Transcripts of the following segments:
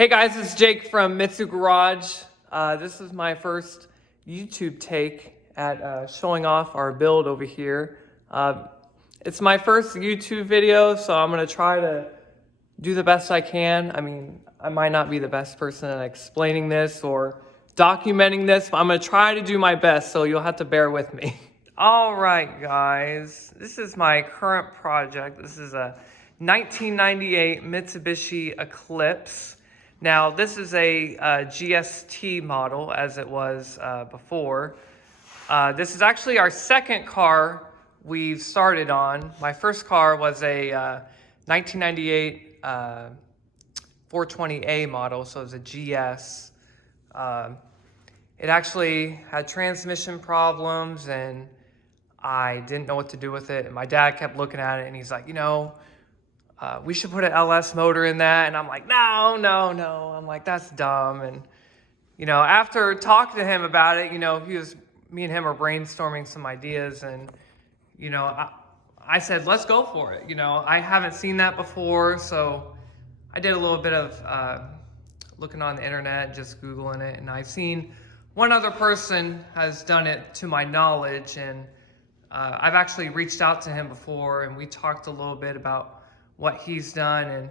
Hey guys, it's Jake from Mitzu Garage. This is my first YouTube take at showing off our build over here. It's my first YouTube video, so I'm going to try to do the best I can. I mean, I might not be the best person at explaining this or documenting this, but I'm going to try to do my best, so you'll have to bear with me. All right, guys, this is my current project. This is a 1998 Mitsubishi Eclipse. Now, this is a GST model, as it was before. This is actually our second car we've started on. My first car was a 1998 420A model, so it was a GS. It actually had transmission problems, and I didn't know what to do with it. And my dad kept looking at it, and he's like, we should put an LS motor in that. And I'm like, no. I'm like, that's dumb. And, after talking to him about it, me and him are brainstorming some ideas. And, I said, let's go for it. I haven't seen that before. So I did a little bit of looking on the internet, just Googling it. And I've seen one other person has done it to my knowledge. And I've actually reached out to him before, and we talked a little bit about what he's done. And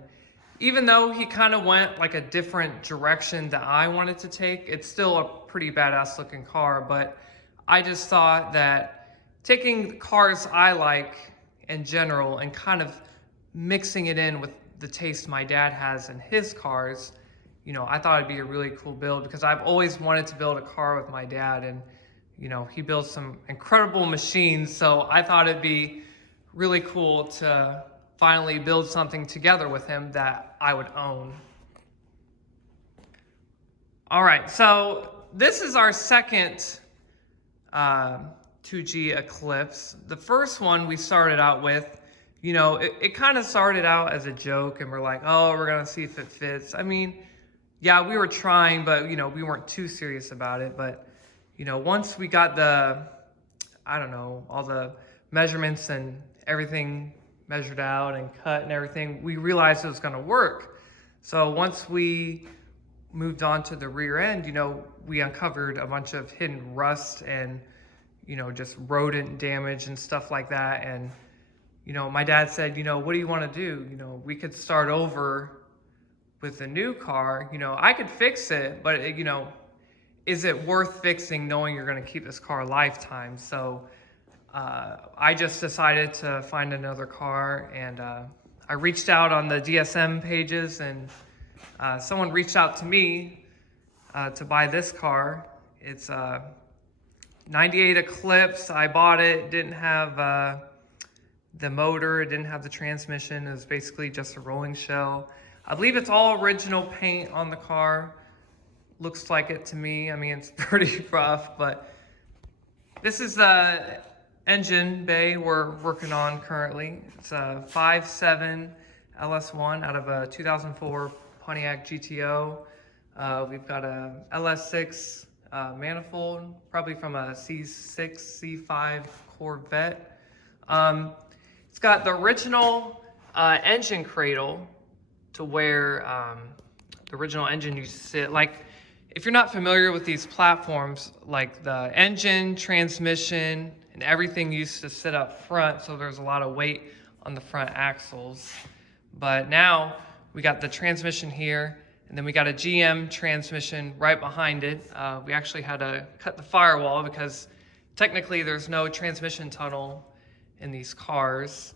even though he kind of went like a different direction that I wanted to take, it's still a pretty badass looking car. But I just thought that taking cars I like in general and kind of mixing it in with the taste my dad has in his cars, I thought it'd be a really cool build, because I've always wanted to build a car with my dad, and he builds some incredible machines. So I thought it'd be really cool to finally build something together with him that I would own. All right, so this is our second 2G Eclipse. The first one we started out with, it kind of started out as a joke, and we're like, oh, we're gonna see if it fits. I mean, yeah, we were trying, but we weren't too serious about it. But once we got all the measurements and everything measured out and cut and everything, we realized it was going to work. So once we moved on to the rear end, we uncovered a bunch of hidden rust and just rodent damage and stuff like that. And my dad said, what do you want to do? We could start over with a new car. I could fix it, but is it worth fixing knowing you're going to keep this car a lifetime? So I just decided to find another car, and I reached out on the DSM pages, and someone reached out to me to buy this car. It's a 98 Eclipse. I bought it. Didn't have the motor. It didn't have the transmission. It was basically just a rolling shell. I believe it's all original paint on the car. Looks like it to me. I mean, it's pretty rough, but this is the engine bay we're working on currently. It's a 5.7 LS1 out of a 2004 Pontiac GTO. We've got a LS6 manifold, probably from a C6, C5 Corvette. It's got the original engine cradle, to where the original engine used to sit. Like, if you're not familiar with these platforms, like the engine, transmission, and everything used to sit up front, so there's a lot of weight on the front axles. But now we got the transmission here, and then we got a GM transmission right behind it. We actually had to cut the firewall because technically there's no transmission tunnel in these cars.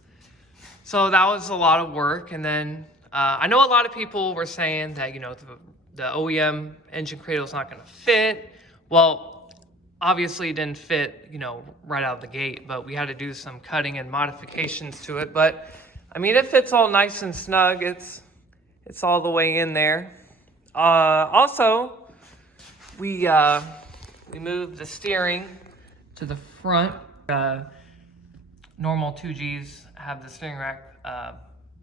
So that was a lot of work. And then I know a lot of people were saying that, the OEM engine cradle is not going to fit. Well, obviously it didn't fit, right out of the gate, but we had to do some cutting and modifications to it. But I mean, it fits all nice and snug. It's all the way in there. Also, we moved the steering to the front. Normal 2Gs have the steering rack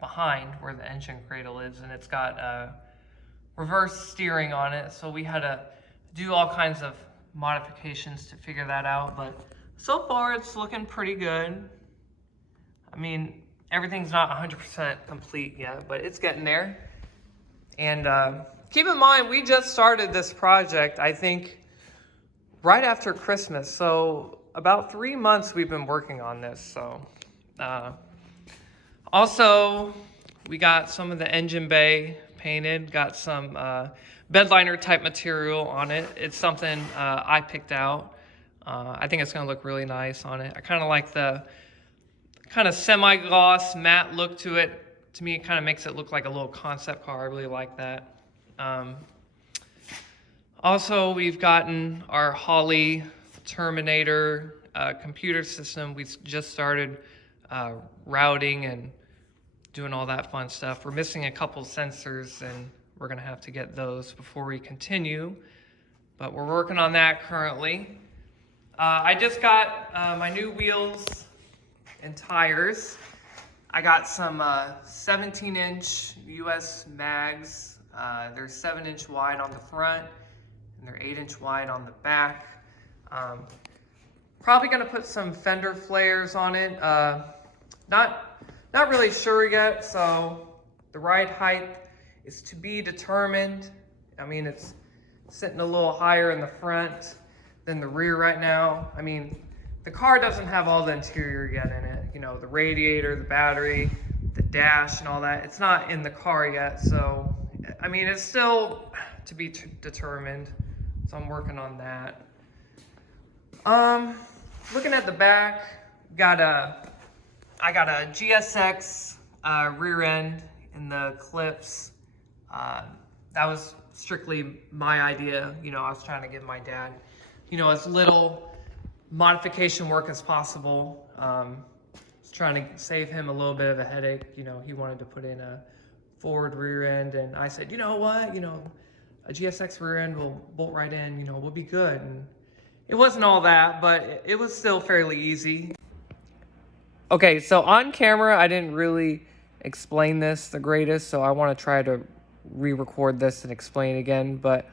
behind where the engine cradle is, and it's got reverse steering on it. So we had to do all kinds of modifications to figure that out, but so far it's looking pretty good. I mean, everything's not 100% complete yet, but it's getting there. And keep in mind, we just started this project, I think, right after Christmas. So about 3 months we've been working on this. So also, we got some of the engine bay painted, got some bed liner type material on it. It's something I picked out. I think it's gonna look really nice on it. I kind of like the kind of semi-gloss matte look to it. To me, it kind of makes it look like a little concept car. I really like that. Also, we've gotten our Holley Terminator computer system. We just started routing and doing all that fun stuff. We're missing a couple sensors, and we're gonna have to get those before we continue. But we're working on that currently. I just got my new wheels and tires. I got some 17-inch US mags. They're 7-inch wide on the front, and they're 8-inch wide on the back. Probably gonna put some fender flares on it. Not really sure yet, so the ride height is to be determined. I mean, it's sitting a little higher in the front than the rear right now. I mean, the car doesn't have all the interior yet in it. You know, the radiator, the battery, the dash and all that. It's not in the car yet, so, I mean, it's still to be determined. So I'm working on that. Looking at the back, I got a GSX rear end in the Eclipse. That was strictly my idea. You know, I was trying to give my dad, you know, as little modification work as possible. I was trying to save him a little bit of a headache. You know, he wanted to put in a forward rear end, and I said, you know what, you know, a GSX rear end will bolt right in, you know, we'll be good. And it wasn't all that, but it was still fairly easy. Okay, so on camera, I didn't really explain this the greatest, so I want to try to re-record this and explain again. But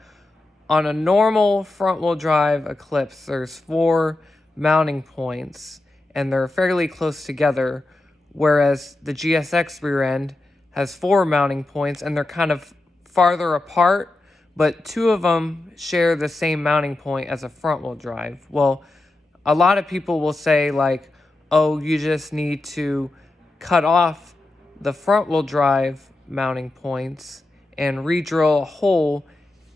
on a normal front-wheel drive Eclipse, there's 4 mounting points, and they're fairly close together, whereas the GSX rear end has 4 mounting points, and they're kind of farther apart, but 2 of them share the same mounting point as a front-wheel drive. Well, a lot of people will say, like, oh, you just need to cut off the front-wheel drive mounting points and re-drill a hole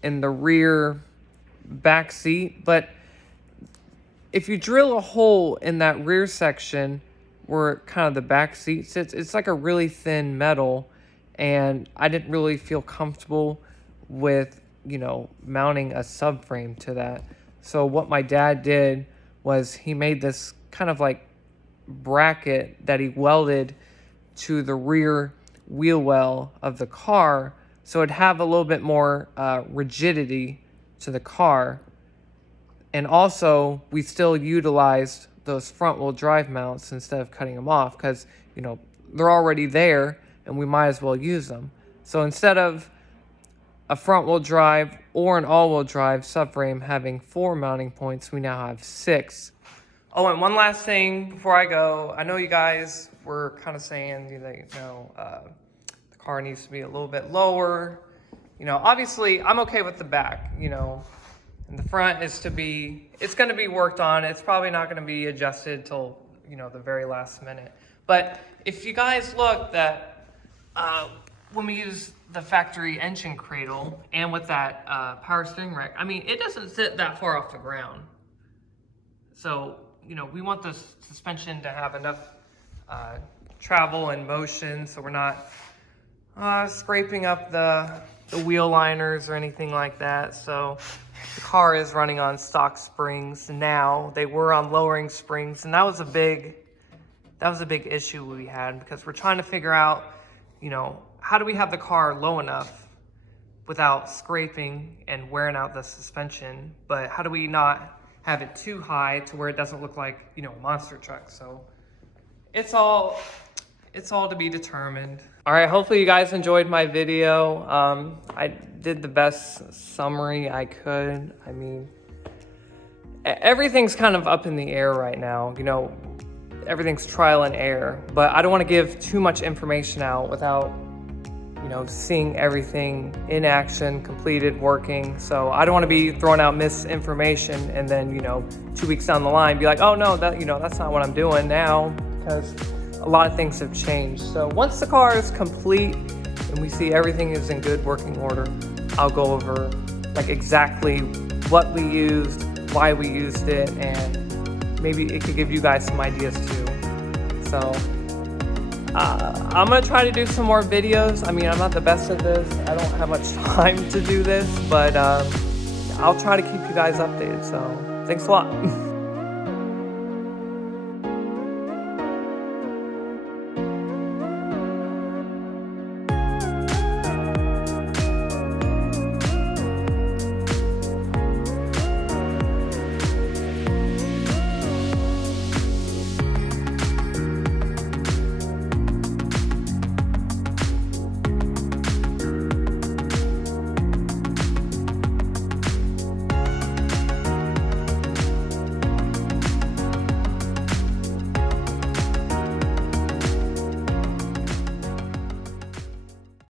in the rear back seat. But if you drill a hole in that rear section where kind of the back seat sits, it's like a really thin metal, and I didn't really feel comfortable with, you know, mounting a subframe to that. So what my dad did was he made this kind of like bracket that he welded to the rear wheel well of the car, so it'd have a little bit more rigidity to the car. And also, we still utilized those front wheel drive mounts instead of cutting them off, because, you know, they're already there and we might as well use them. So instead of a front wheel drive or an all wheel drive subframe having 4 mounting points, we now have 6. Oh, and one last thing before I go. I know you guys were kind of saying, you know, the car needs to be a little bit lower. You know, obviously, I'm okay with the back, you know. And the front is it's going to be worked on. It's probably not going to be adjusted till, you know, the very last minute. But if you guys look that when we use the factory engine cradle and with that power steering rack, I mean, it doesn't sit that far off the ground. So, you know, we want the suspension to have enough travel and motion, so we're not scraping up the wheel liners or anything like that. So the car is running on stock springs now. They were on lowering springs, and that was a big issue we had, because we're trying to figure out, you know, how do we have the car low enough without scraping and wearing out the suspension, but how do we not have it too high to where it doesn't look like, you know, a monster truck. So it's all to be determined. All right, hopefully you guys enjoyed my video. I did the best summary I could. I mean, everything's kind of up in the air right now. You know, everything's trial and error, but I don't want to give too much information out without, you seeing everything in action, completed, working. So I don't want to be throwing out misinformation and then, 2 weeks down the line be like, oh no, that's not what I'm doing now, because a lot of things have changed. So once the car is complete and we see everything is in good working order, I'll go over like exactly what we used, why we used it, and maybe it could give you guys some ideas too. So I'm gonna try to do some more videos. I mean, I'm not the best at this. I don't have much time to do this, but I'll try to keep you guys updated. So thanks a lot.